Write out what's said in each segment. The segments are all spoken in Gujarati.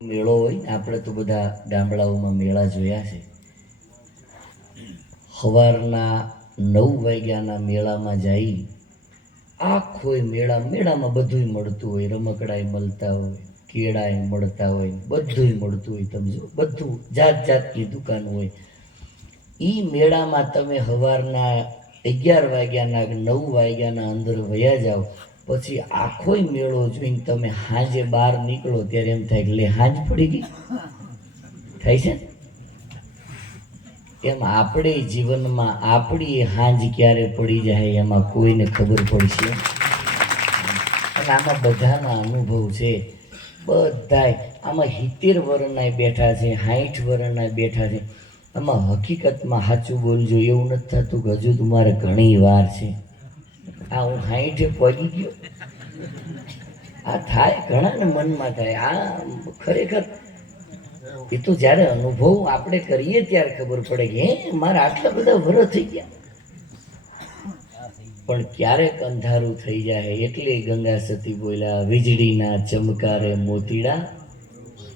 મેળો હોય ને, આપણે તો બધા ગામડાઓમાં મેળા જોયા છે. સવારના 9 વાગ્યાના મેળામાં જઈ આખોય મેળામાં બધુંય મળતું હોય. રમકડાય મળતા હોય, કેળાય મળતા હોય, બધુંય મળતું હોય. તમે જો બધું જાત જાતની દુકાન હોય. ઈ મેળામાં તમે સવારના 11 વાગ્યાના 9 વાગ્યાના અંદર વયા જાઓ, પછી આખોય મેળો જોઈને તમે સાંજે બહાર નીકળો ત્યારે એમ થાય કે લે સાંજ પડી ગઈ. થાય છે એમ આપણે જીવનમાં આપણી સાંજ ક્યારે પડી જાય એમાં કોઈને ખબર પડશે. અને આમાં બધાના અનુભવ છે. બધાય આમાં 70 વર્ષના બેઠા છે, 60 વર્ષના બેઠા છે. આમાં હકીકતમાં સાચું બોલજો, એવું નથી થતું કે હજુ તમારે ઘણી વાર છે. આ હું 60 પગી ગયો, આ થાય ઘણાને મનમાં થાય. આ ખરેખર એ તો જ્યારે અનુભવ આપણે કરીએ ત્યારે ખબર પડે કે હે મારા આટલા બધા વર્ષ થઈ ગયા. પણ ક્યારેક અંધારું થઈ જાય એટલે ગંગા સતી બોલ્યા, વીજળીના ચમકારે મોતીડા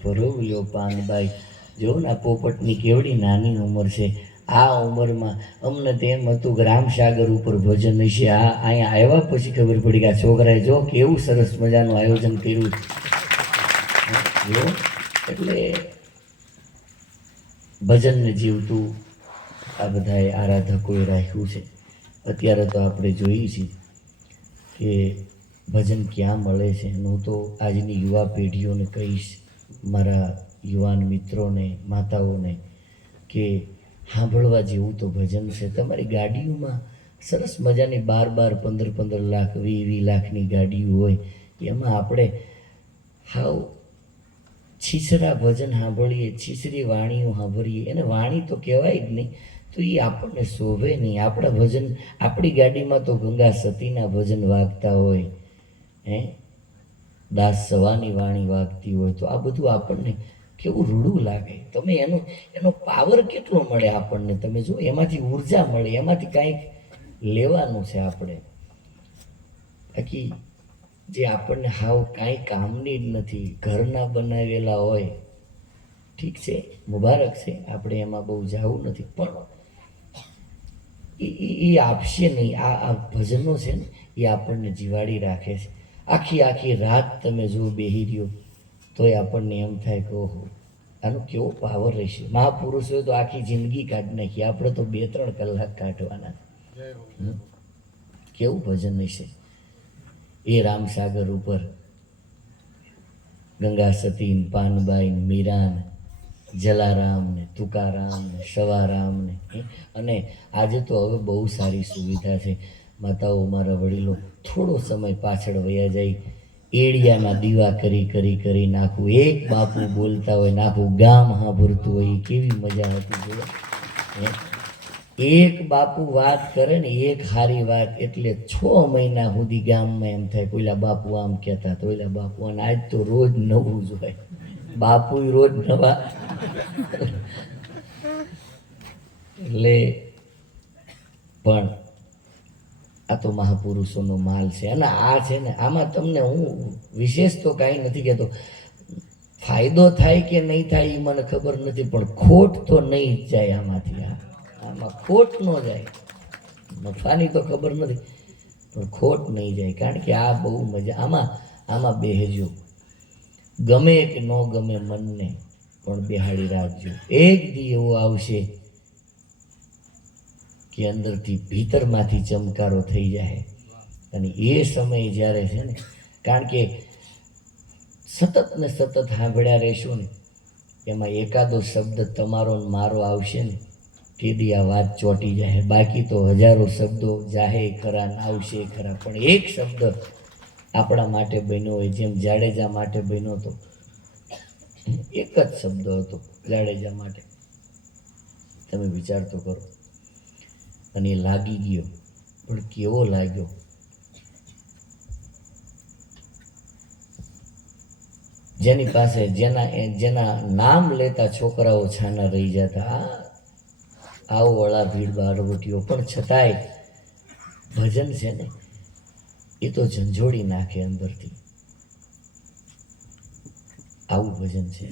પરોવ્યો પાનબાઈ. જો ને પોપટની કેવડી નાની ઉંમર છે. આ ઉંમરમાં અમને તેમ હતું કે રામસાગર ઉપર ભજન હશે. આ અહીંયા આવ્યા પછી ખબર પડી કે આ છોકરાએ જો કેવું સરસ મજાનું આયોજન કર્યું. એટલે ભજનને જીવતું આ બધાએ આરાધકોએ રાખ્યું છે. અત્યારે તો આપણે જોઈએ છીએ કે ભજન ક્યાં મળે છે. હું તો આજની યુવા પેઢીઓને કહીશ, મારા યુવાન મિત્રોને, માતાઓને, કે સાંભળવા જેવું તો ભજન છે. તમારી ગાડીઓમાં સરસ મજાની 12-12, 15-15 લાખ, 20-20 લાખની ગાડીઓ હોય, એમાં આપણે હાવ છીછરા ભજન સાંભળીએ, છીછરી વાણીઓ સાંભળીએ. એને વાણી તો કહેવાય જ નહીં, તો એ આપણને શોભે નહીં. આપણા ભજન આપણી ગાડીમાં તો ગંગા સતીના ભજન વાગતા હોય, દાસ સવાની વાણી વાગતી હોય, તો આ બધું આપણને કેવું રૂડું લાગે. તમે એનો પાવર કેટલો મળે આપણને તમે જો, એમાંથી ઉર્જા મળે, એમાંથી કાંઈક લેવાનું છે આપણે. બાકી જે આપણને હાવ કાંઈ કામની જ નથી, ઘરના બનાવેલા હોય, ઠીક છે, મુબારક છે, આપણે એમાં બહુ જાવું નથી, પણ એ આપશે નહીં. આ ભજનો છે ને, એ આપણને જીવાડી રાખે છે. આખી રાત તમે જો બેહી રહ્યો તોય આપણને એમ થાય કે ઓહો આનો કેવો પાવર રહેશે. મહાપુરુષોએ તો આખી જિંદગી કાઢી નાખી, આપણે તો 2-3 કલાક કાઢવાના. કેવું ભજન હશે એ રામસાગર ઉપર. ગંગા સતી, પાનબાઈ, મીરાન, જલારામ ને, તુકારામ ને, સવારામ ને. અને આજે તો હવે બહુ સારી સુવિધા છે. માતાઓ, મારા વડીલો થોડો સમય પાછળ વયા જાય, એડિયાના દીવા કરી નાખું. એક બાપુ બોલતા હોય, નાખું ગામ સાંભળતું હોય. કેવી મજા હતી જોડે. એક બાપુ વાત કરે ને, એક સારી વાત એટલે 6 મહિના સુધી ગામમાં એમ થાય કોઈલા બાપુ આમ કહેતા, તોયલા બાપુ. અને આજ તો રોજ નવું જ હોય, બાપુ રોજ નવા. એટલે પણ આ તો મહાપુરુષોનો માલ છે. અને આ છે ને, આમાં તમને હું વિશેષ તો કાંઈ નથી કહેતો. ફાયદો થાય કે નહીં થાય એ મને ખબર નથી, પણ ખોટ તો નહીં જ જાય આમાંથી. આમાં ખોટ ન જાય. નફાની તો ખબર નથી, પણ ખોટ નહીં જાય. કારણ કે આ બહુ મજા આમાં બેહજો. ગમે કે ન ગમે મનને, પણ બેહાડી રાખજો. એક દી એવો આવશે કે અંદરથી ભીતરમાંથી ચમકારો થઈ જાય. અને એ સમય જ્યારે છે ને, કારણ કે સતત ને સતત સાંભળ્યા રહેશું ને, એમાં એકાદો શબ્દ તમારો ને મારો આવશે ને, તેથી આ વાત ચોંટી જાય. બાકી તો હજારો શબ્દો જાહે ખરા ને આવશે ખરા, પણ એક શબ્દ આપણા માટે બન્યો હોય, જેમ જાડેજા માટે બન્યો હતો. એક જ શબ્દ હતો જાડેજા માટે. તમે વિચાર તો કરો. અને એ લાગી ગયો, પણ કેવો લાગ્યો. જેની પાસે જેના નામ લેતા છોકરાઓ છાના રહી જતા. આવો વળા ભીડ બારવટીઓ. પણ છતાંય ભજન છે ને, એ તો ઝંઝોડી નાખે અંદરથી. આવું ભજન છે.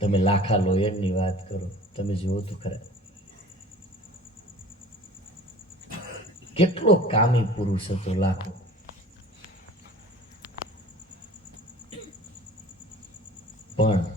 તમે લાખા લોયણની વાત કરો, તમે જુઓ તો ખરા કેટલો કામી પુરુષ હતો લાખો. પણ